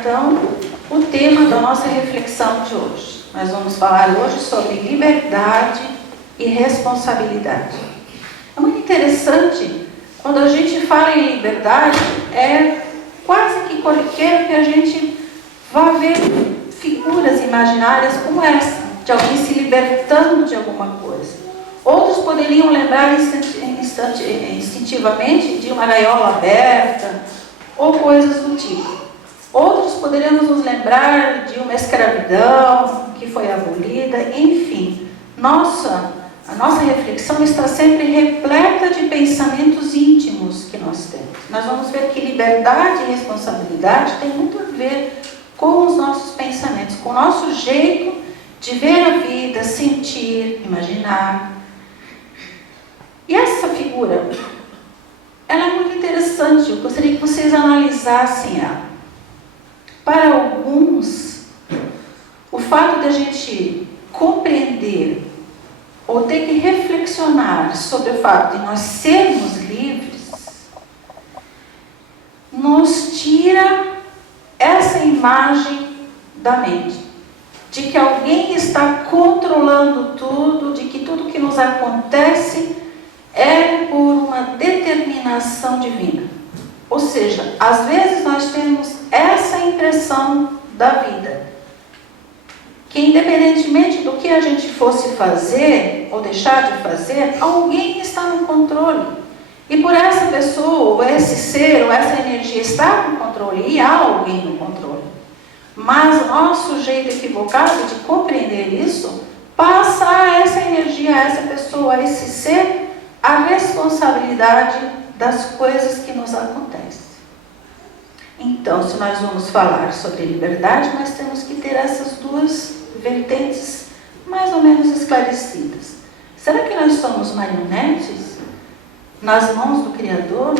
então o tema da nossa reflexão de hoje. Nós vamos falar hoje sobre liberdade e responsabilidade. É muito interessante, quando a gente fala em liberdade, é quase que corriqueiro que a gente vá ver figuras imaginárias como essa, de alguém se libertando de alguma coisa. Outros poderiam lembrar instintivamente de uma gaiola aberta ou coisas do tipo. Outros poderíamos nos lembrar de uma escravidão que foi abolida, enfim. A nossa reflexão está sempre repleta de pensamentos íntimos que nós temos. Nós vamos ver que liberdade e responsabilidade tem muito a ver com os nossos pensamentos, com o nosso jeito de ver a vida, sentir, imaginar. E essa figura, ela é muito interessante, eu gostaria que vocês analisassem ela. Para alguns, o fato de a gente compreender ou ter que reflexionar sobre o fato de nós sermos livres, nos tira essa imagem da mente, de que alguém está controlando tudo, de que tudo que nos acontece é por uma determinação divina. Ou seja, às vezes nós temos essa impressão da vida, que independentemente do que a gente fosse fazer ou deixar de fazer, alguém está no controle. E por essa pessoa, ou esse ser, ou essa energia estar no controle, e há alguém no controle. Mas o nosso jeito equivocado de compreender isso, passa a essa energia, a essa pessoa, a esse ser, a responsabilidade das coisas que nos acontecem. Então, se nós vamos falar sobre liberdade, nós temos que ter essas duas vertentes mais ou menos esclarecidas. Será que nós somos marionetes nas mãos do Criador?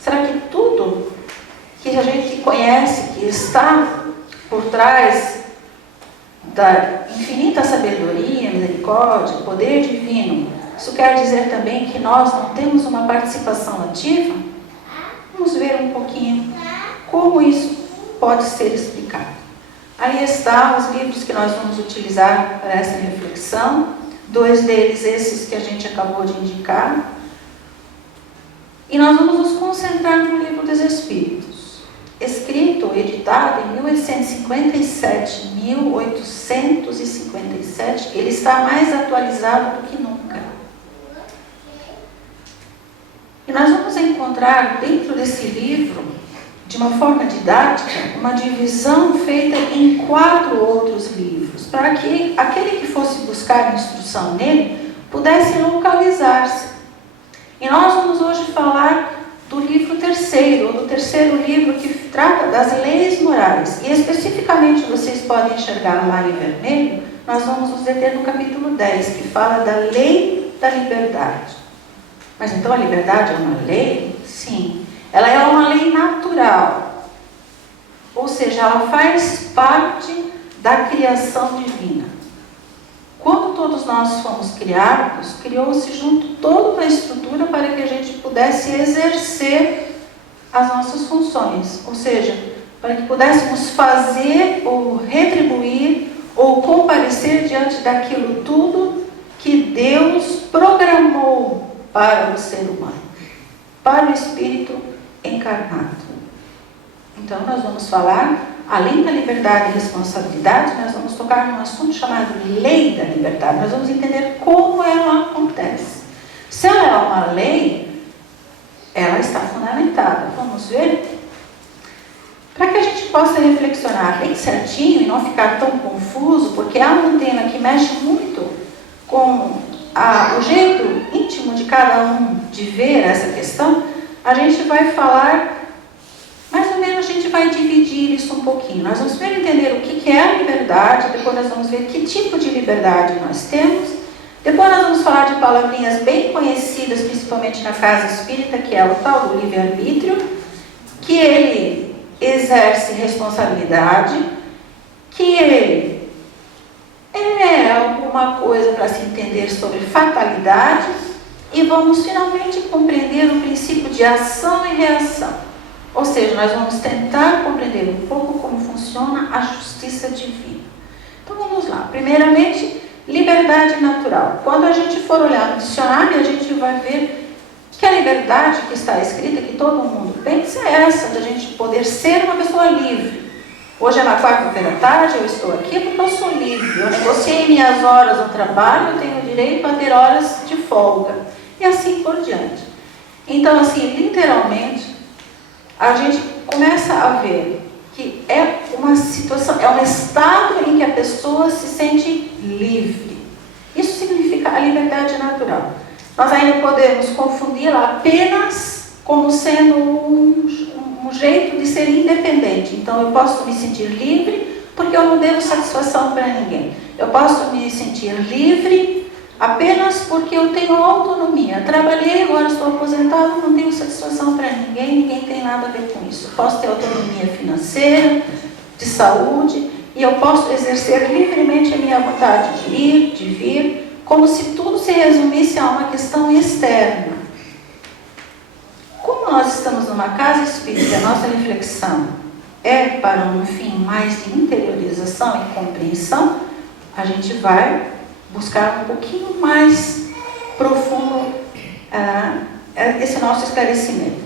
Será que tudo que a gente conhece, que está por trás da infinita sabedoria, misericórdia, poder divino, isso quer dizer também que nós não temos uma participação ativa? Vamos ver um pouquinho como isso pode ser explicado. Aí estão os livros que nós vamos utilizar para essa reflexão. Dois deles, esses que a gente acabou de indicar. E nós vamos nos concentrar no Livro dos Espíritos, escrito, editado em 1857, 1857. Ele está mais atualizado do que nunca. E nós vamos encontrar dentro desse livro, de uma forma didática, uma divisão feita em 4 outros livros, para que aquele que fosse buscar instrução nele pudesse localizar-se. E nós vamos hoje falar do livro terceiro, ou do terceiro livro que trata das leis morais. E especificamente, vocês podem enxergar lá em vermelho, nós vamos nos deter no capítulo 10, que fala da lei da liberdade. Mas então a liberdade é uma lei? Sim. Ela é uma lei natural, ou seja, ela faz parte da criação divina. Quando todos nós fomos criados, criou-se junto toda uma estrutura para que a gente pudesse exercer as nossas funções, ou seja, para que pudéssemos fazer ou retribuir ou comparecer diante daquilo tudo que Deus programou para o ser humano, para o espírito encarnado. Então nós vamos falar, além da liberdade e responsabilidade, nós vamos tocar num assunto chamado lei da liberdade. Nós vamos entender como ela acontece. Se ela é uma lei, ela está fundamentada. Vamos ver? Para que a gente possa reflexionar bem certinho e não ficar tão confuso, porque há um tema que mexe muito com o jeito íntimo de cada um de ver essa questão, a gente vai falar, mais ou menos a gente vai dividir isso um pouquinho. Nós vamos primeiro entender o que é a liberdade, depois nós vamos ver que tipo de liberdade nós temos, depois nós vamos falar de palavrinhas bem conhecidas, principalmente na casa espírita, que é o tal do livre-arbítrio, que ele exerce responsabilidade, que ele é alguma coisa para se entender sobre fatalidade, e vamos finalmente compreender o princípio de ação e reação. Ou seja, nós vamos tentar compreender um pouco como funciona a justiça divina. Então vamos lá. Primeiramente, liberdade natural. Quando a gente for olhar no dicionário, a gente vai ver que a liberdade que está escrita, que todo mundo pensa, é essa, da gente poder ser uma pessoa livre. Hoje é na quarta-feira à tarde, eu estou aqui porque eu sou livre. Eu negociei minhas horas no trabalho, eu tenho direito a ter horas de folga. E assim por diante. Então, assim, literalmente, a gente começa a ver que é uma situação, é um estado em que a pessoa se sente livre. Isso significa a liberdade natural. Nós ainda podemos confundi-la apenas como sendo um jeito de ser independente. Então, eu posso me sentir livre porque eu não devo satisfação para ninguém. Eu posso me sentir livre apenas porque eu tenho autonomia. Trabalhei, agora estou aposentado, não tenho satisfação para ninguém, ninguém tem nada a ver com isso. Eu posso ter autonomia financeira, de saúde, e eu posso exercer livremente a minha vontade de ir, de vir, como se tudo se resumisse a uma questão externa. Como nós estamos numa casa espírita, a nossa reflexão é para um fim mais de interiorização e compreensão, a gente vai buscar um pouquinho mais profundo esse nosso esclarecimento.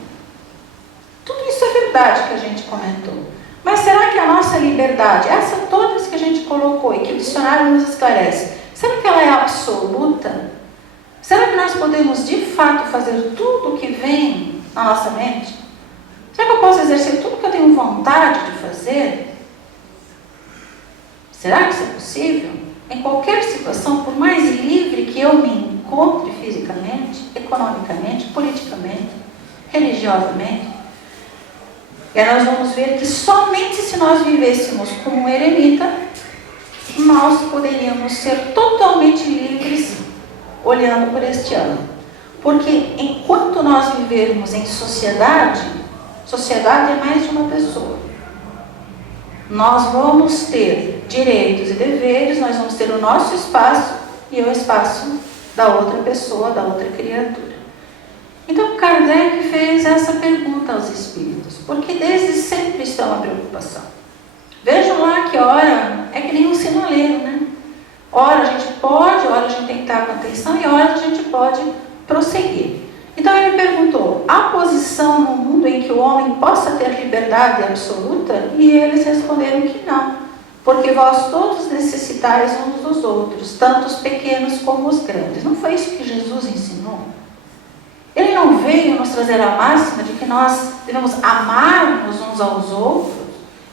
Tudo isso é verdade que a gente comentou. Mas será que a nossa liberdade, essas todas que a gente colocou e que o dicionário nos esclarece, será que ela é absoluta? Será que nós podemos de fato fazer tudo o que vem na nossa mente? Será que eu posso exercer tudo que eu tenho vontade de fazer? Será que isso é possível? Em qualquer situação, por mais livre que eu me encontre fisicamente, economicamente, politicamente, religiosamente, e aí nós vamos ver que somente se nós vivêssemos como um eremita, nós poderíamos ser totalmente livres olhando por este ano. Porque enquanto nós vivermos em sociedade, sociedade é mais de uma pessoa. Nós vamos ter direitos e deveres, nós vamos ter o nosso espaço e o espaço da outra pessoa, da outra criatura. Então Kardec fez essa pergunta aos espíritos, porque desde sempre está uma preocupação. Vejam lá que hora é que nem um sinaleiro, né? Ora a gente pode, ora a gente tem que estar com atenção e ora a gente pode prosseguir. Então ele perguntou, há posição no mundo em que o homem possa ter liberdade absoluta? E eles responderam que não, porque vós todos necessitais uns dos outros, tanto os pequenos como os grandes. Não foi isso que Jesus ensinou? Ele não veio nos trazer a máxima de que nós devemos amar-nos uns aos outros?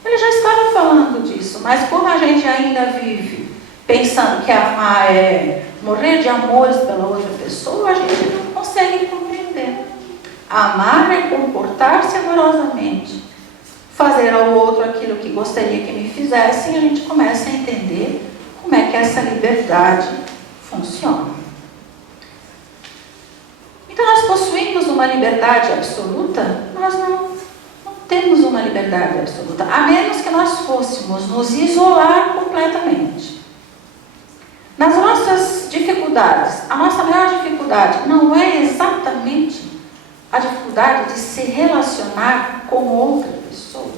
Ele já estava falando disso, mas como a gente ainda vive pensando que amar é morrer de amores pela outra pessoa, a gente não consegue compreender. Amar é comportar-se amorosamente, fazer ao outro aquilo que gostaria que me fizessem, e a gente começa a entender como é que essa liberdade funciona. Então nós possuímos uma liberdade absoluta? Nós não temos uma liberdade absoluta, a menos que nós fôssemos nos isolar completamente. Nas nossas dificuldades, a nossa maior dificuldade não é exatamente a dificuldade de se relacionar com outra pessoa?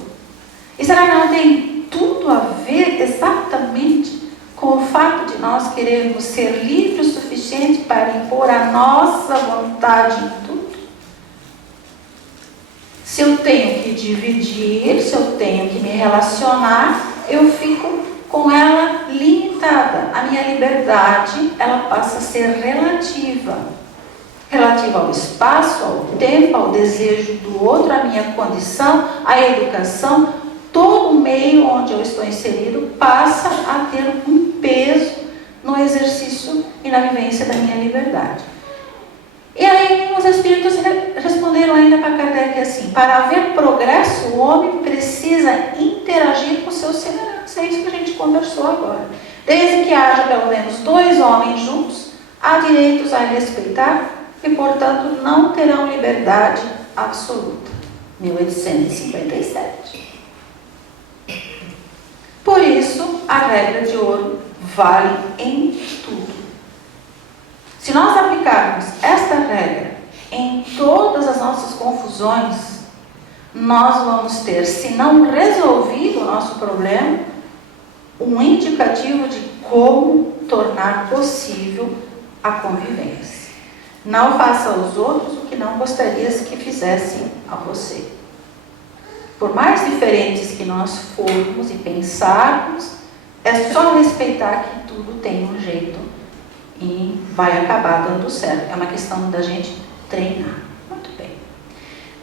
E será que ela tem tudo a ver exatamente com o fato de nós querermos ser livres o suficiente para impor a nossa vontade em tudo? Se eu tenho que dividir, se eu tenho que me relacionar, eu fico com ela limitada. A minha liberdade, ela passa a ser relativa. Relativa ao espaço, ao tempo, ao desejo do outro, à minha condição, à educação. Todo o meio onde eu estou inserido passa a ter um peso no exercício e na vivência da minha liberdade. E aí os espíritos responderam ainda para Kardec assim: para haver progresso, o homem precisa interagir com seus semelhantes. É isso que a gente conversou agora. Desde que haja pelo menos 2 homens juntos, há direitos a respeitar e, portanto, não terão liberdade absoluta. 1857. Por isso, a regra de ouro vale em tudo. Se nós aplicarmos esta regra em todas as nossas confusões, nós vamos ter, se não resolvido o nosso problema, um indicativo de como tornar possível a convivência. Não faça aos outros o que não gostarias que fizessem a você. Por mais diferentes que nós formos e pensarmos, é só respeitar que tudo tem um jeito e vai acabar dando certo. É uma questão da gente treinar. Muito bem.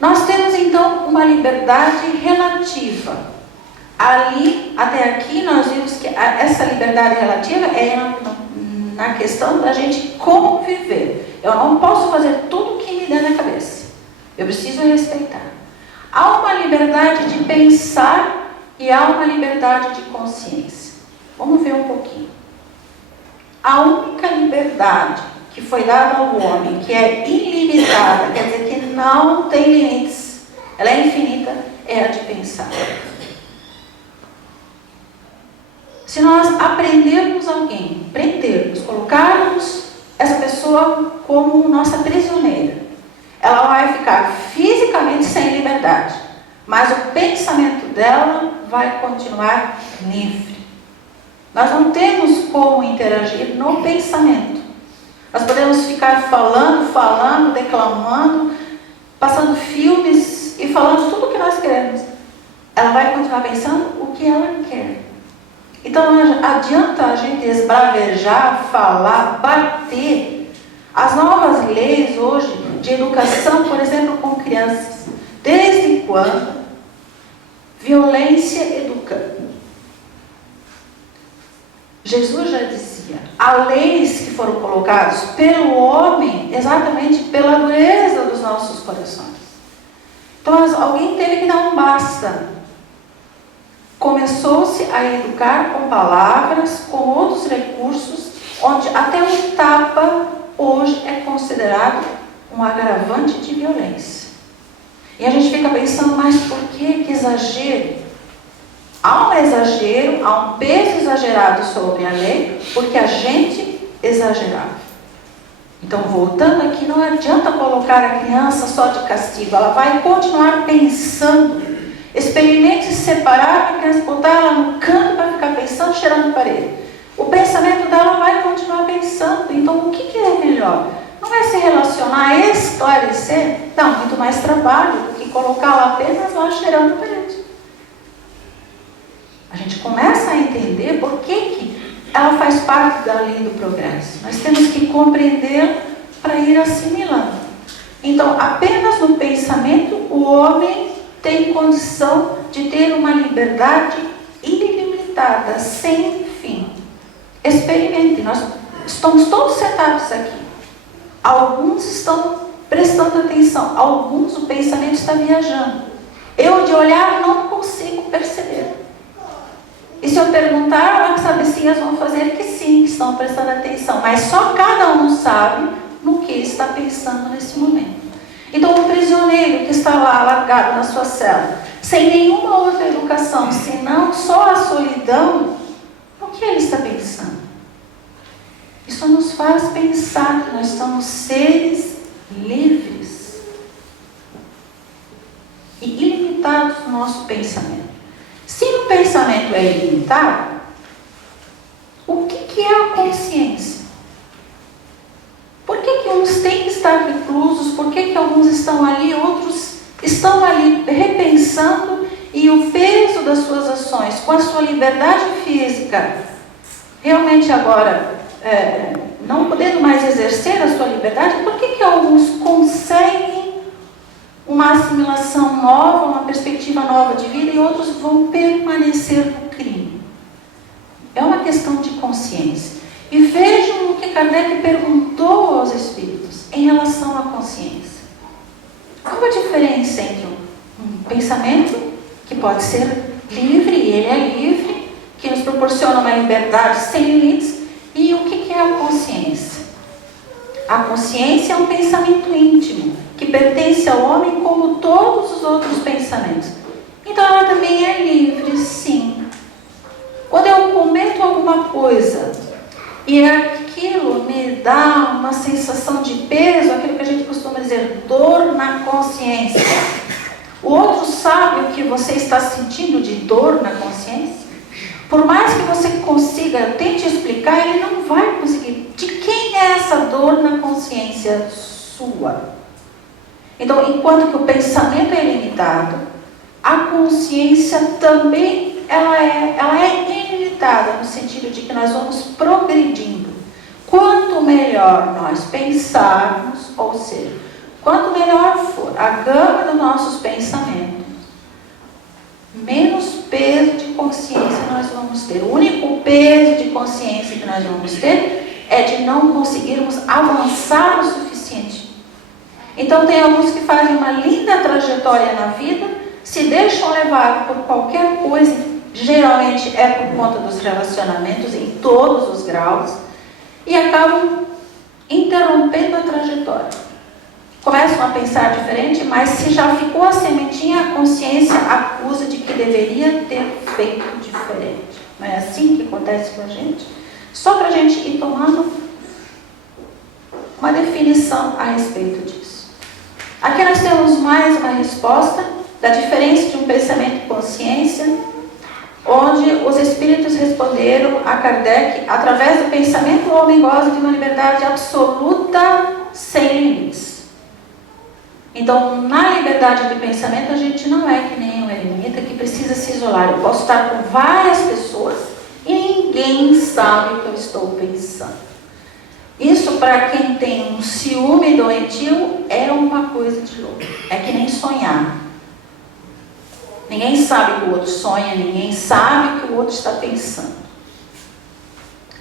Nós temos então uma liberdade relativa. Ali, até aqui, nós vimos que essa liberdade relativa é na questão da gente conviver. Eu não posso fazer tudo o que me der na cabeça. Eu preciso respeitar. Há uma liberdade de pensar e há uma liberdade de consciência. Vamos ver um pouquinho. A única liberdade que foi dada ao homem, que é ilimitada, quer dizer que não tem limites, ela é infinita, é a de pensar. Se nós aprendermos alguém, colocarmos essa pessoa como nossa prisioneira, ela vai ficar fisicamente sem liberdade, mas o pensamento dela vai continuar livre. Nós não temos como interagir no pensamento. Nós podemos ficar falando, declamando, passando filmes e falando tudo o que nós queremos. Ela vai continuar pensando o que ela quer. Então não adianta a gente esbravejar, falar, bater. As novas leis hoje de educação, por exemplo, com crianças, desde quando violência educa? Jesus já dizia, há leis que foram colocadas pelo homem exatamente pela dureza dos nossos corações. Então alguém teve que dar um basta. Começou-se a educar com palavras, com outros recursos, onde até um tapa hoje é considerado um agravante de violência. E a gente fica pensando, mas por que exagero? Há um exagero, há um peso exagerado sobre a lei, porque a gente exagerava. Então, voltando aqui, não adianta colocar a criança só de castigo, ela vai continuar pensando. Experimente separar a criança, botar ela no canto para ficar pensando, cheirando a parede. O pensamento dela vai continuar pensando. Então, o que é melhor? Não vai se relacionar, esclarecer? Dá muito mais trabalho do que colocá-la apenas lá cheirando a parede. A gente começa a entender por que ela faz parte da lei do progresso. Nós temos que compreender para ir assimilando. Então, apenas no pensamento, o homem tem condição de ter uma liberdade ilimitada, sem fim. Experimente. Nós estamos todos sentados aqui. Alguns estão prestando atenção, alguns o pensamento está viajando. Eu, de olhar, não consigo perceber. E se eu perguntar, as cabecinhas vão fazer que sim, que estão prestando atenção. Mas só cada um sabe no que está pensando nesse momento. Então, um prisioneiro que está lá, largado na sua cela, sem nenhuma outra educação, senão só a solidão, o que ele está pensando? Isso nos faz pensar que nós somos seres livres e ilimitados no nosso pensamento. Se o pensamento é ilimitado, o que é a consciência? Por que uns têm que estar reclusos? Por que alguns estão ali, outros estão ali repensando e o peso das suas ações, com a sua liberdade física, realmente agora não podendo mais exercer a sua liberdade, por que alguns conseguem uma assimilação nova, uma perspectiva nova de vida e outros vão permanecer no crime? É uma questão de consciência. E vejam o que Kardec perguntou aos espíritos em relação à consciência. Qual a diferença entre um pensamento que pode ser livre, e ele é livre, que nos proporciona uma liberdade sem limites, e o que é a consciência? A consciência é um pensamento íntimo, que pertence ao homem como todos os outros pensamentos. Então ela também é livre, sim. Quando eu cometo alguma coisa e aquilo me dá uma sensação de peso, aquilo que a gente costuma dizer, dor na consciência. O outro sabe o que você está sentindo de dor na consciência? Por mais que você consiga, tente explicar, ele não vai conseguir. De quem é essa dor na consciência sua? Então, enquanto que o pensamento é ilimitado, a consciência também ela é ilimitada, no sentido de que nós vamos progredindo. Quanto melhor nós pensarmos, ou seja, quanto melhor for a gama dos nossos pensamentos, menos peso de consciência nós vamos ter. O único peso de consciência que nós vamos ter é de não conseguirmos avançar o suficiente. Então tem alguns que fazem uma linda trajetória na vida, se deixam levar por qualquer coisa, geralmente é por conta dos relacionamentos em todos os graus, e acabam interrompendo a trajetória. Começam a pensar diferente, mas se já ficou a sementinha, a consciência acusa de que deveria ter feito diferente. Não é assim que acontece com a gente? Só para a gente ir tomando uma definição a respeito disso. Aqui nós temos mais uma resposta da diferença de um pensamento e consciência, onde os espíritos responderam a Kardec: através do pensamento, o homem goza de uma liberdade absoluta, sem limites. Então, na liberdade de pensamento, a gente não é que nem um eremita que precisa se isolar. Eu posso estar com várias pessoas e ninguém sabe o que eu estou pensando. Isso, para quem tem um ciúme doentio, é uma coisa de louco. É que nem sonhar. Ninguém sabe que o outro sonha, ninguém sabe o que o outro está pensando.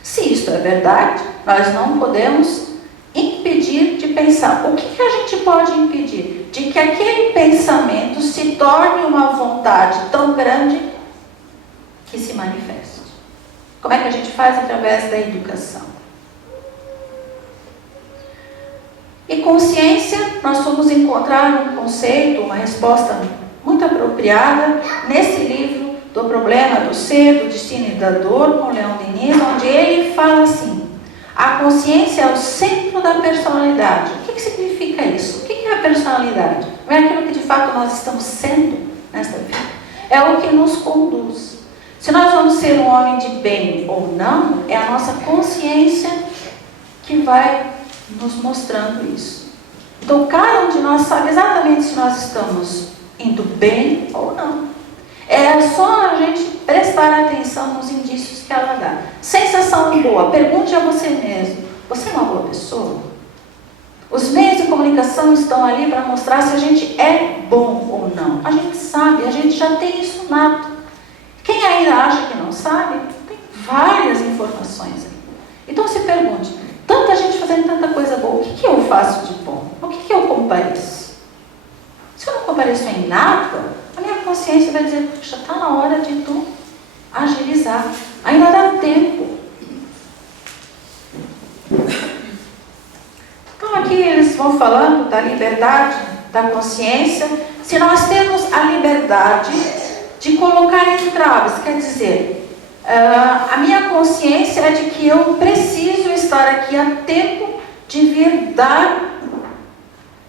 Se isso é verdade, nós não podemos impedir de pensar. O que a gente pode impedir? De que aquele pensamento se torne uma vontade tão grande que se manifeste. Como é que a gente faz? Através da educação. E consciência, nós fomos encontrar um conceito, uma resposta muito apropriada nesse livro do Problema do Ser, do Destino e da Dor, com Leon Denis, onde ele fala assim: a consciência é o centro da personalidade. O que significa isso? O que é a personalidade? Não é aquilo que de fato nós estamos sendo nesta vida. É o que nos conduz. Se nós vamos ser um homem de bem ou não, é a nossa consciência que vai nos mostrando isso. Então, cada um de nós sabe exatamente se nós estamos indo bem ou não. É só a gente prestar atenção nos indícios que ela dá. Sensação boa. Pergunte a você mesmo: você é uma boa pessoa? Os meios de comunicação estão ali para mostrar se a gente é bom ou não. A gente sabe, a gente já tem isso nato. Quem ainda acha que não sabe, tem várias informações ali. Então se pergunte: tanta gente fazendo tanta coisa boa, o que eu faço de bom? O que eu compareço? Se eu não compareço em nada, a minha consciência vai dizer: já está na hora de tu agilizar. Ainda dá tempo. Então aqui eles vão falando da liberdade da consciência. Se nós temos a liberdade de colocar entraves, quer dizer, a minha consciência é de que eu preciso estar aqui a tempo de vir dar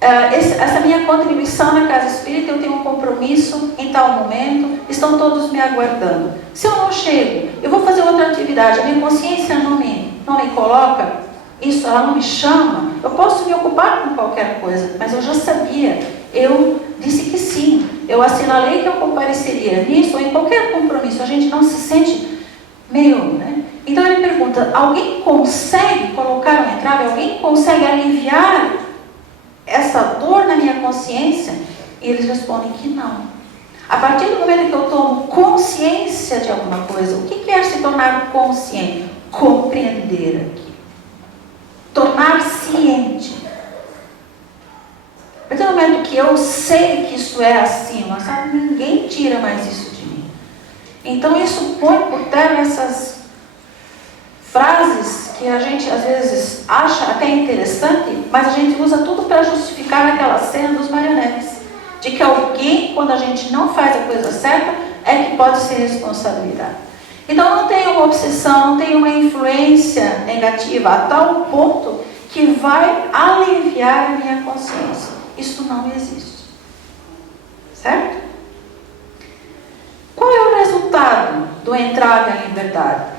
essa minha contribuição na casa espírita. Eu tenho um compromisso em tal momento, estão todos me aguardando. Se eu não chego, eu vou fazer outra atividade, a minha consciência não me coloca isso, ela não me chama. Eu posso me ocupar com qualquer coisa, mas eu já sabia, eu disse que sim, eu assinalei que eu compareceria nisso ou em qualquer compromisso. A gente não se sente meio, né? Então ele pergunta: alguém consegue colocar um entrave? Alguém consegue aliviar essa dor na minha consciência? E eles respondem que não. A partir do momento que eu tomo consciência de alguma coisa, o que é se tornar consciente? Compreender aqui. Tornar ciente. A partir do momento que eu sei que isso é assim, mas sabe, ninguém tira mais isso de mim. Então isso põe por terra essas frases que a gente às vezes acha até interessante, mas a gente usa tudo para justificar aquela cena dos marionetes. De que alguém, quando a gente não faz a coisa certa, é que pode ser responsabilidade. Então eu não tenho uma obsessão, não tenho uma influência negativa a tal ponto que vai aliviar a minha consciência. Isso não existe. Certo? Qual é o resultado do entrave à liberdade?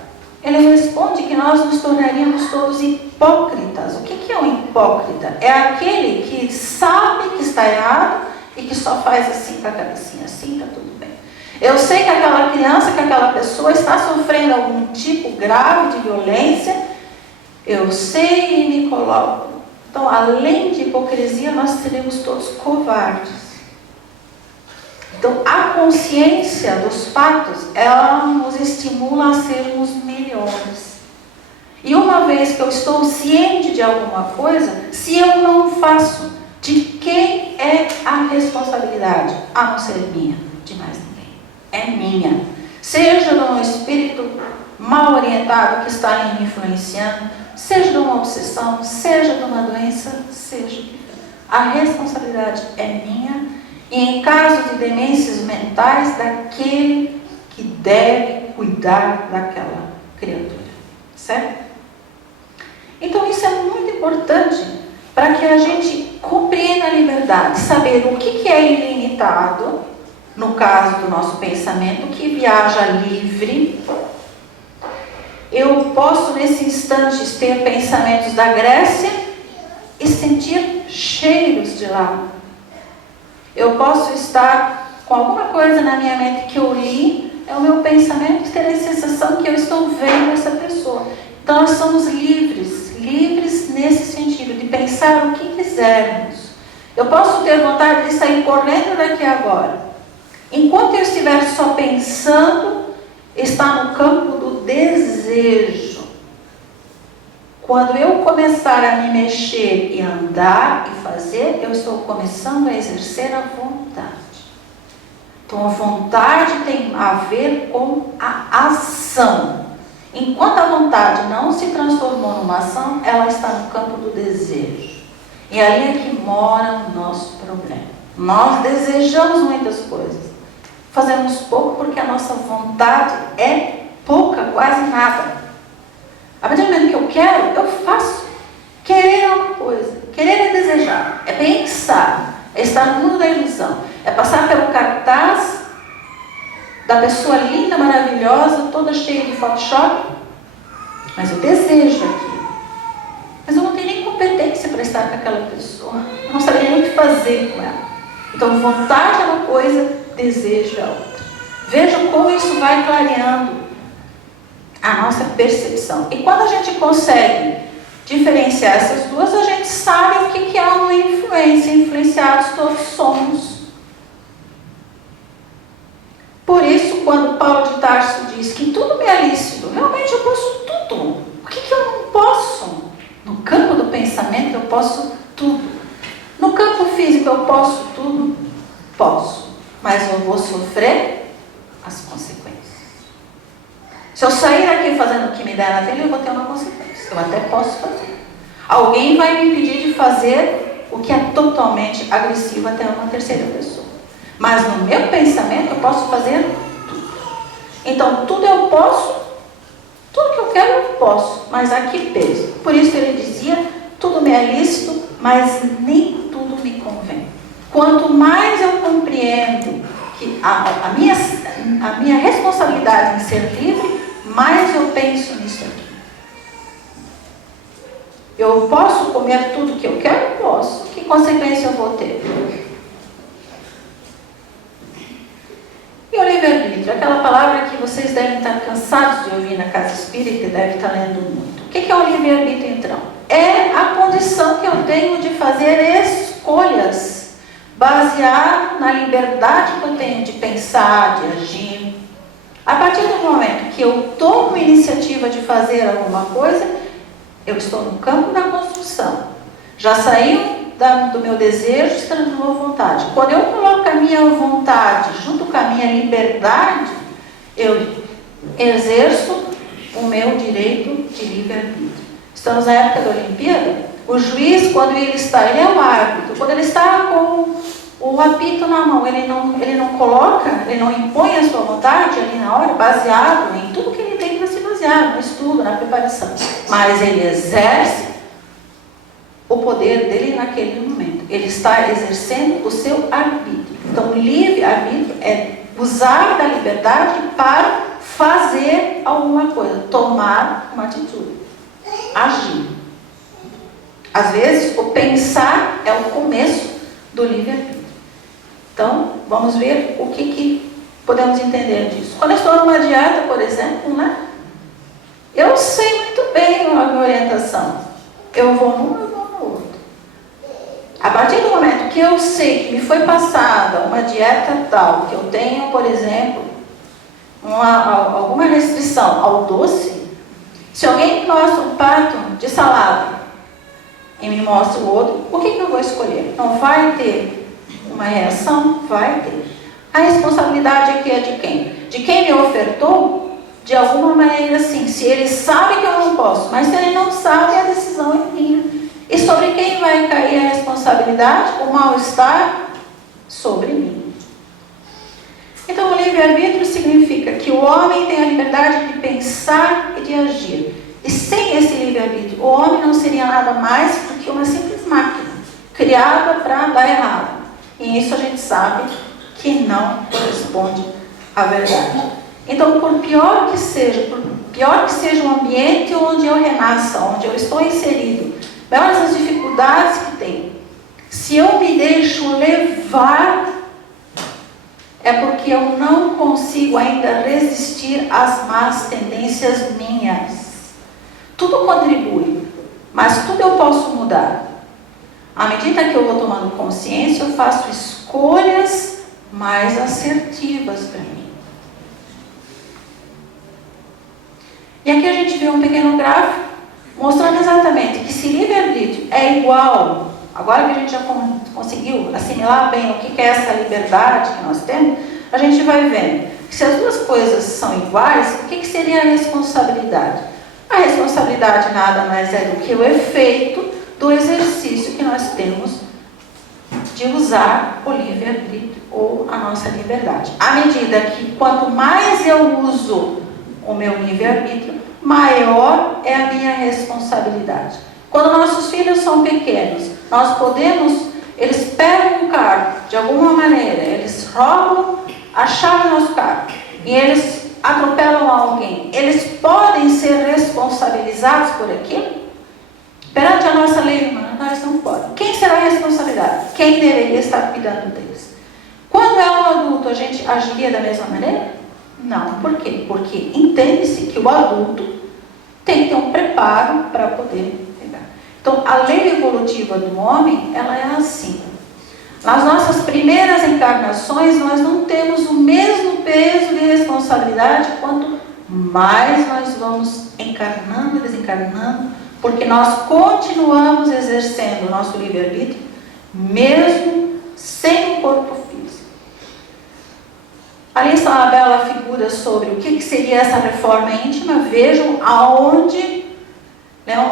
Ele responde que nós nos tornaríamos todos hipócritas. O que é um hipócrita? É aquele que sabe que está errado e que só faz assim com a cabecinha, assim, está tudo bem. Eu sei que aquela criança, que aquela pessoa está sofrendo algum tipo grave de violência, eu sei e me coloco. Então, além de hipocrisia, nós seremos todos covardes. Então, a consciência dos fatos, ela nos estimula a sermos melhores. E uma vez que eu estou ciente de alguma coisa, se eu não faço, de quem é a responsabilidade? A não ser minha, de mais ninguém. É minha. Seja de um espírito mal orientado que está me influenciando, seja de uma obsessão, seja de uma doença, seja. A responsabilidade é minha. E em caso de demências mentais, daquele que deve cuidar daquela criatura. Certo? Então isso é muito importante para que a gente compreenda a liberdade, saber o que é ilimitado, no caso do nosso pensamento, que viaja livre. Eu posso nesse instante ter pensamentos da Grécia e sentir cheiros de lá. Eu posso estar com alguma coisa na minha mente que eu li, é o meu pensamento, ter a sensação que eu estou vendo essa pessoa. Então nós somos livres nesse sentido, de pensar o que quisermos. Eu posso ter vontade de sair correndo daqui agora. Enquanto eu estiver só pensando, está no campo do desejo. Quando eu começar a me mexer e andar e fazer, eu estou começando a exercer a vontade. Então a vontade tem a ver com a ação. Enquanto a vontade não se transformou numa ação, ela está no campo do desejo. E aí é que mora o nosso problema. Nós desejamos muitas coisas. Fazemos pouco porque a nossa vontade é pouca, quase nada. A partir do momento que eu quero, eu faço. Querer é uma coisa. Querer é desejar. É pensar. É estar no mundo da ilusão. É passar pelo cartaz da pessoa linda, maravilhosa, toda cheia de Photoshop. Mas eu desejo aquilo. Mas eu não tenho nem competência para estar com aquela pessoa. Eu não sabia nem o que fazer com ela. Então, vontade é uma coisa, desejo é outra. Vejam como isso vai clareando a nossa percepção. E quando a gente consegue diferenciar essas duas, a gente sabe o que é uma influência. Influenciados todos somos. Por isso, quando Paulo de Tarso diz que tudo me é lícito, realmente eu posso tudo. O que eu não posso? No campo do pensamento eu posso tudo. No campo físico eu posso tudo? Posso. Mas eu vou sofrer as consequências. Se eu sair daqui fazendo o que me der na telha, eu vou ter uma consequência. Eu até posso fazer. Alguém vai me impedir de fazer o que é totalmente agressivo até uma terceira pessoa. Mas no meu pensamento eu posso fazer tudo. Então tudo eu posso, tudo que eu quero eu posso, mas a que peso? Por isso ele dizia, tudo me é lícito, mas nem tudo me convém. Quanto mais eu compreendo que a minha responsabilidade em ser livre, mais eu penso nisso aqui. Eu posso comer tudo que eu quero? Posso. Que consequência eu vou ter? E o livre-arbítrio, aquela palavra que vocês devem estar cansados de ouvir na casa espírita e devem estar lendo muito. O que é o livre-arbítrio, então? É a condição que eu tenho de fazer escolhas baseado na liberdade que eu tenho de pensar, de agir. A partir do momento que eu tomo iniciativa de fazer alguma coisa, eu estou no campo da construção. Já saiu do meu desejo, se transformou em vontade. Quando eu coloco a minha vontade junto com a minha liberdade, eu exerço o meu direito de livre-arbítrio. Estamos na época da Olimpíada. O juiz, quando ele é o árbitro, quando ele está com o apito na mão, ele não coloca, ele não impõe a sua vontade ali na hora, baseado em tudo que ele tem para se basear, no estudo, na preparação. Mas ele exerce o poder dele naquele momento. Ele está exercendo o seu arbítrio. Então, o livre-arbítrio é usar da liberdade para fazer alguma coisa, tomar uma atitude, agir. Às vezes, o pensar é o começo do livre-arbítrio. Então, vamos ver o que podemos entender disso. Quando eu estou numa dieta, por exemplo, né? Eu sei muito bem a minha orientação. Eu vou num, eu vou no outro. A partir do momento que eu sei que me foi passada uma dieta tal, que eu tenho, por exemplo, alguma restrição ao doce, se alguém me mostra um prato de salada e me mostra o outro, o que eu vou escolher? Não vai ter uma reação? Vai ter. A responsabilidade aqui é de quem? De quem me ofertou? De alguma maneira, sim. Se ele sabe que eu não posso, mas se ele não sabe, a decisão é minha. E sobre quem vai cair a responsabilidade? O mal-estar? Sobre mim. Então, o livre-arbítrio significa que o homem tem a liberdade de pensar e de agir. E sem esse livre-arbítrio, o homem não seria nada mais do que uma simples máquina, criada para dar errado. E isso a gente sabe que não corresponde à verdade. Então, por pior que seja o ambiente onde eu renasça, onde eu estou inserido, belas as dificuldades que tem, se eu me deixo levar, é porque eu não consigo ainda resistir às más tendências minhas. Tudo contribui, mas tudo eu posso mudar. À medida que eu vou tomando consciência, eu faço escolhas mais assertivas para mim. E aqui a gente vê um pequeno gráfico mostrando exatamente que se livre-arbítrio é igual, agora que a gente já conseguiu assimilar bem o que é essa liberdade que nós temos, a gente vai vendo que se as duas coisas são iguais, o que seria a responsabilidade? A responsabilidade nada mais é do que o efeito do exercício que nós temos de usar o livre-arbítrio ou a nossa liberdade. À medida que quanto mais eu uso o meu livre-arbítrio, maior é a minha responsabilidade. Quando nossos filhos são pequenos, eles pegam o carro de alguma maneira, eles roubam a chave do nosso carro e eles atropelam alguém. Eles podem ser responsabilizados por aquilo? Perante a nossa lei humana, nós não podemos. Quem será a responsabilidade? Quem deveria estar cuidando deles? Quando é um adulto, a gente agiria da mesma maneira? Não. Por quê? Porque entende-se que o adulto tem que ter um preparo para poder pegar. Então, a lei evolutiva do homem, ela é assim. Nas nossas primeiras encarnações, nós não temos o mesmo peso de responsabilidade quanto mais nós vamos encarnando e desencarnando, porque nós continuamos exercendo o nosso livre-arbítrio, mesmo sem um corpo físico. Ali está uma bela figura sobre o que seria essa reforma íntima. Vejam aonde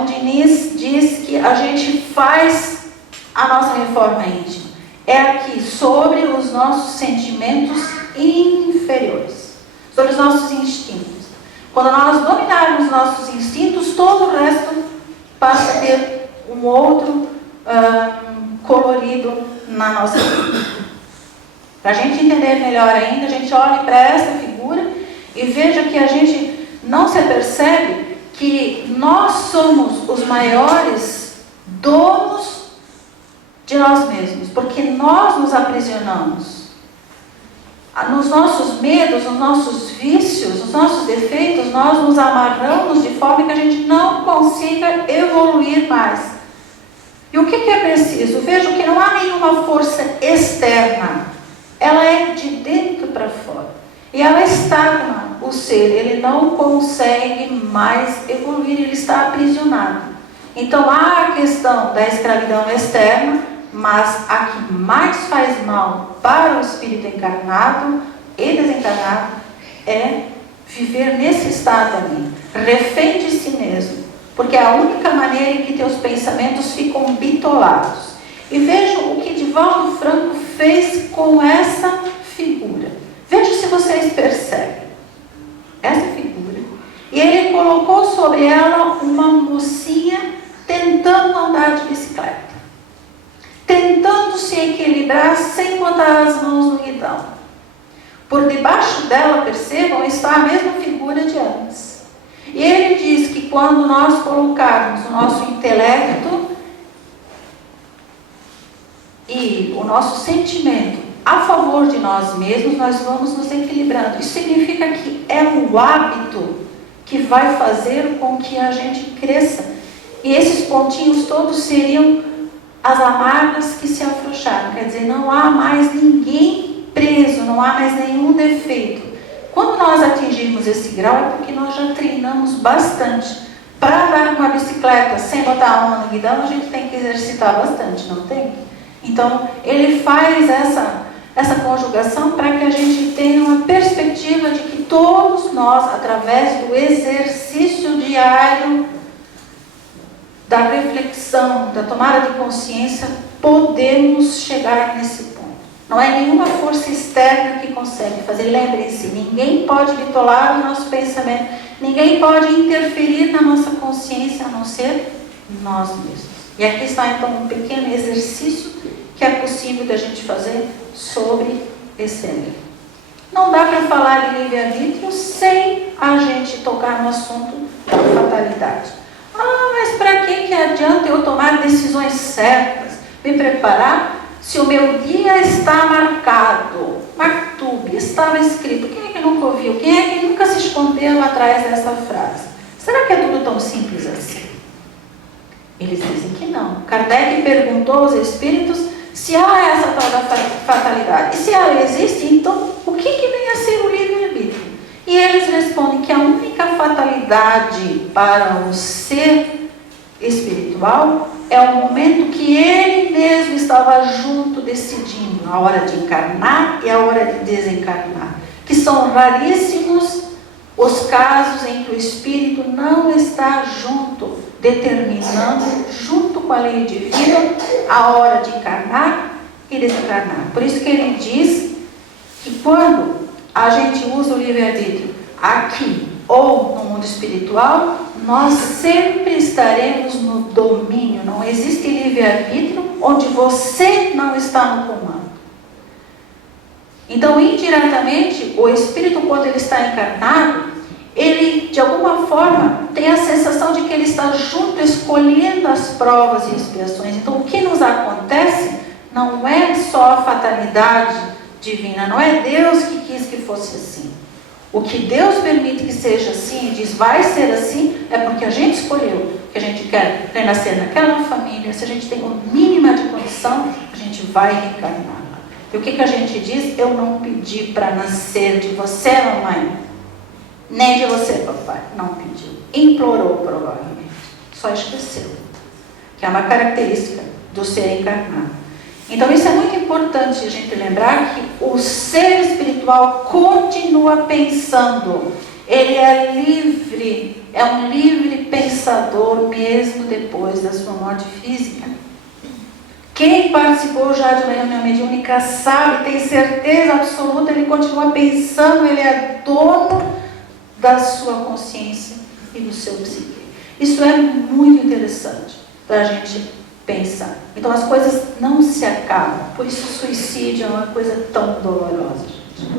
Diniz diz que a gente faz a nossa reforma íntima. É aqui, sobre os nossos sentimentos inferiores, sobre os nossos instintos. Quando nós dominarmos nossos instintos, todo o resto passa a ter um outro colorido na nossa vida. Para a gente entender melhor ainda, a gente olhe para essa figura e veja que a gente não se apercebe que nós somos os maiores donos de nós mesmos, porque nós nos aprisionamos. Nos nossos medos, nos nossos vícios, nos nossos defeitos, nós nos amarramos de forma que a gente não consiga evoluir mais. E o que é preciso? Vejam que não há nenhuma força externa. Ela é de dentro para fora. E ela estagna o ser. Ele não consegue mais evoluir. Ele está aprisionado. Então há a questão da escravidão externa, mas a que mais faz mal para o espírito encarnado e desencarnado é viver nesse estado ali, refém de si mesmo, porque é a única maneira em que teus pensamentos ficam bitolados. E vejam o que Divaldo Franco fez com essa figura. Vejam se vocês percebem essa figura. E ele colocou sobre ela uma mocinha tentando andar de bicicleta. tentando se equilibrar sem botar as mãos no guidão. Por debaixo dela, percebam, está a mesma figura de antes. E ele diz que quando nós colocarmos o nosso intelecto e o nosso sentimento a favor de nós mesmos, nós vamos nos equilibrando. Isso significa que é um hábito que vai fazer com que a gente cresça. E esses pontinhos todos seriam as amarras que se afrouxaram. Quer dizer, não há mais ninguém preso, não há mais nenhum defeito. Quando nós atingirmos esse grau, é porque nós já treinamos bastante. Para andar com uma bicicleta sem botar a mão no guidão, a gente tem que exercitar bastante, não tem? Então, ele faz essa conjugação para que a gente tenha uma perspectiva de que todos nós, através do exercício diário, da reflexão, da tomada de consciência, podemos chegar nesse ponto. Não é nenhuma força externa que consegue fazer. Lembrem-se, ninguém pode bitolar o nosso pensamento, ninguém pode interferir na nossa consciência a não ser nós mesmos. E aqui está então um pequeno exercício que é possível da gente fazer sobre esse livro. Não dá para falar de livre-arbítrio sem a gente tocar no assunto da fatalidade. Mas para que adianta eu tomar decisões certas, me preparar, se o meu dia está marcado? Maktub, estava escrito. Quem é que nunca ouviu? Quem é que nunca se escondeu atrás dessa frase? Será que é tudo tão simples assim? Eles dizem que não. Kardec perguntou aos espíritos se há essa tal da fatalidade. E se ela existe, então o que vem a ser o livre-arbítrio? E eles respondem que a única fatalidade para o ser espiritual é o momento que ele mesmo estava junto decidindo a hora de encarnar e a hora de desencarnar, que são raríssimos os casos em que o espírito não está junto, determinando junto com a lei divina a hora de encarnar e desencarnar. Por isso que ele diz que quando a gente usa o livre-arbítrio aqui ou no mundo espiritual, nós sempre estaremos no domínio. Não existe livre-arbítrio onde você não está no comando. Então, indiretamente, o espírito, quando ele está encarnado, ele, de alguma forma, tem a sensação de que ele está junto, escolhendo as provas e expiações. Então, o que nos acontece não é só a fatalidade divina, não é Deus que quis que fosse assim. O que Deus permite que seja assim e diz vai ser assim, é porque a gente escolheu, que a gente quer renascer naquela família. Se a gente tem uma mínima de condição, a gente vai reencarnar. E o que a gente diz? Eu não pedi para nascer de você, mamãe, nem de você, papai. Não pediu. Implorou, provavelmente. Só esqueceu. Que é uma característica do ser encarnado. Então isso é muito importante a gente lembrar que o ser espiritual continua pensando. Ele é livre, é um livre pensador mesmo depois da sua morte física. Quem participou já de uma reunião mediúnica sabe, tem certeza absoluta, ele continua pensando, ele é dono da sua consciência e do seu psique. Isso é muito interessante para a gente pensar. Então as coisas não se acabam. Por isso o suicídio é uma coisa tão dolorosa, gente.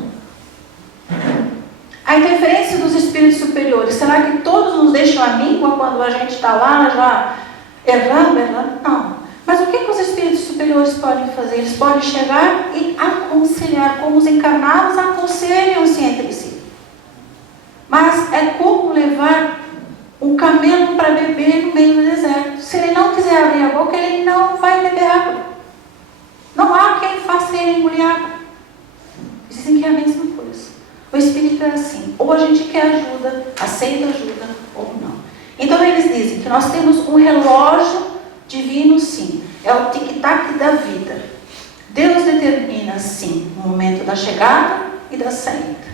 A interferência dos espíritos superiores. Será que todos nos deixam a míngua quando a gente está lá já errando? Não. Mas o que os espíritos superiores podem fazer? Eles podem chegar e aconselhar, como os encarnados aconselham-se entre si. Mas é como levar um camelo para beber no meio do deserto. Se ele não quiser abrir a boca, ele não vai beber água. Não há quem faça ele engolir água. Dizem que é a mesma coisa. O espírito é assim. Ou a gente quer ajuda, aceita ajuda, ou não. Então eles dizem que nós temos um relógio divino, sim. É o tic-tac da vida. Deus determina, sim, o momento da chegada e da saída.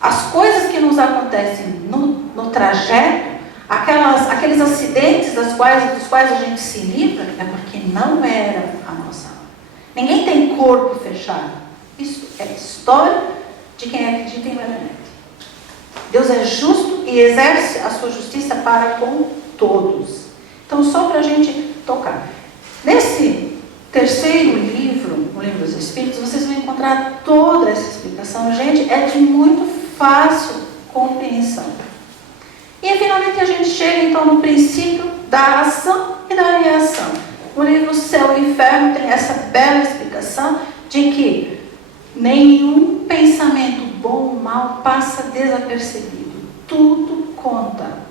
As coisas que nos acontecem no trajeto, aqueles acidentes dos quais a gente se livra, é porque não era a nossa alma. Ninguém tem corpo fechado. Isso é história de quem acredita em Marionete. Deus é justo e exerce a sua justiça para com todos. Então, só para a gente tocar. Nesse terceiro livro, o Livro dos Espíritos, vocês vão encontrar toda essa explicação. Gente, é de muito fácil compreensão. E finalmente a gente chega então no princípio da ação e da reação. O livro Céu e Inferno tem essa bela explicação de que nenhum pensamento bom ou mal passa desapercebido. Tudo conta.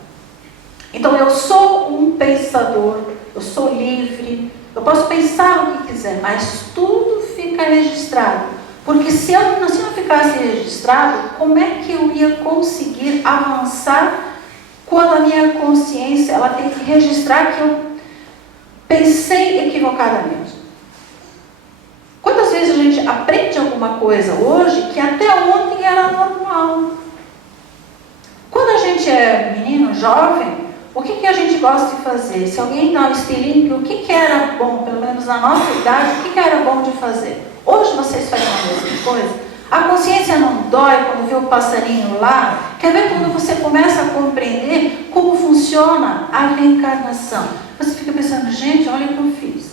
Então eu sou um pensador, eu sou livre, eu posso pensar o que quiser, mas tudo fica registrado. Porque se não ficasse registrado, como é que eu ia conseguir avançar quando a minha consciência ela tem que registrar que eu pensei equivocadamente? Quantas vezes a gente aprende alguma coisa hoje que até ontem era normal? Quando a gente é menino, jovem, o que a gente gosta de fazer? Se alguém dá um estilingue, o que era bom, pelo menos na nossa idade, o que era bom de fazer? Hoje vocês fazem a mesma coisa? A consciência não dói quando vê o passarinho lá? Quer ver quando você começa a compreender como funciona a reencarnação? Você fica pensando, gente, olha o que eu fiz.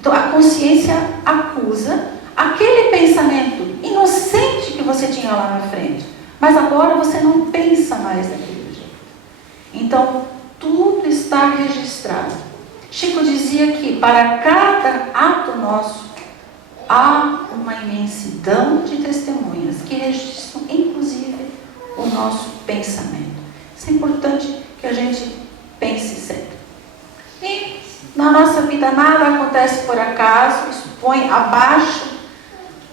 Então a consciência acusa aquele pensamento inocente que você tinha lá na frente. Mas agora você não pensa mais daquele jeito. Então tudo está registrado. Chico dizia que para cada ato nosso, há uma imensidão de testemunhas que registram, inclusive, o nosso pensamento. Isso é importante que a gente pense sempre. E na nossa vida nada acontece por acaso, isso põe abaixo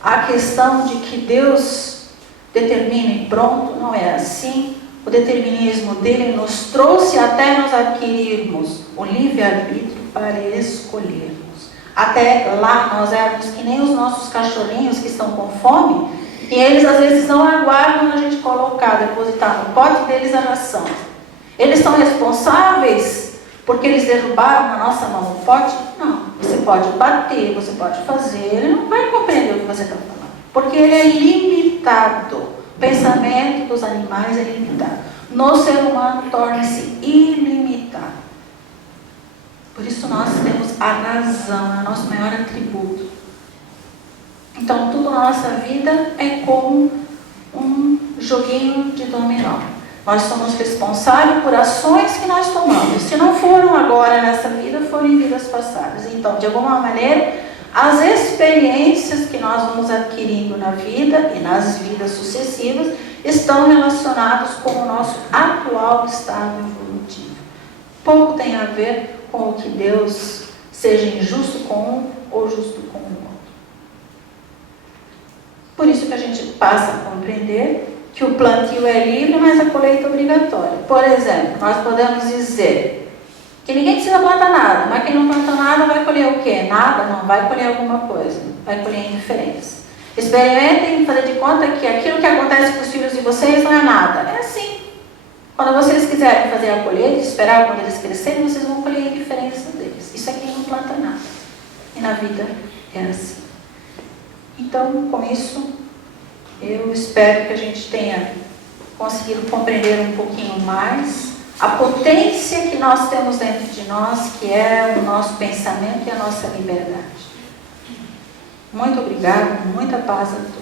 a questão de que Deus determina e pronto, não é assim. O determinismo dele nos trouxe até nós adquirirmos o livre-arbítrio para escolhermos. Até lá nós éramos que nem os nossos cachorrinhos que estão com fome, e eles às vezes não aguardam a gente colocar, depositar no pote deles a ração. Eles são responsáveis porque eles derrubaram na nossa mão o pote? Não. Você pode bater, você pode fazer, ele não vai compreender o que você está falando, porque ele é limitado. O pensamento dos animais é limitado. No ser humano torna-se ilimitado. Por isso nós temos a razão, é o nosso maior atributo. Então tudo na nossa vida é como um joguinho de dominó. Nós somos responsáveis por ações que nós tomamos. Se não foram agora nessa vida, foram em vidas passadas. Então, de alguma maneira, as experiências que nós vamos adquirindo na vida e nas vidas sucessivas estão relacionadas com o nosso atual estado evolutivo. Pouco tem a ver com o que Deus seja injusto com um ou justo com o outro. Por isso que a gente passa a compreender que o plantio é livre, mas a colheita é obrigatória. Por exemplo, nós podemos dizer que ninguém precisa plantar nada, mas quem não planta nada vai colher o quê? Nada? Não, vai colher alguma coisa, vai colher indiferença. Experimentem fazer de conta que aquilo que acontece com os filhos de vocês não é nada. É assim. Quando vocês quiserem fazer a colheita, esperar quando eles crescerem, vocês vão colher a indiferença deles. Isso é quem não planta nada. E na vida é assim. Então, com isso, eu espero que a gente tenha conseguido compreender um pouquinho mais a potência que nós temos dentro de nós, que é o nosso pensamento e a nossa liberdade. Muito obrigada, muita paz a todos.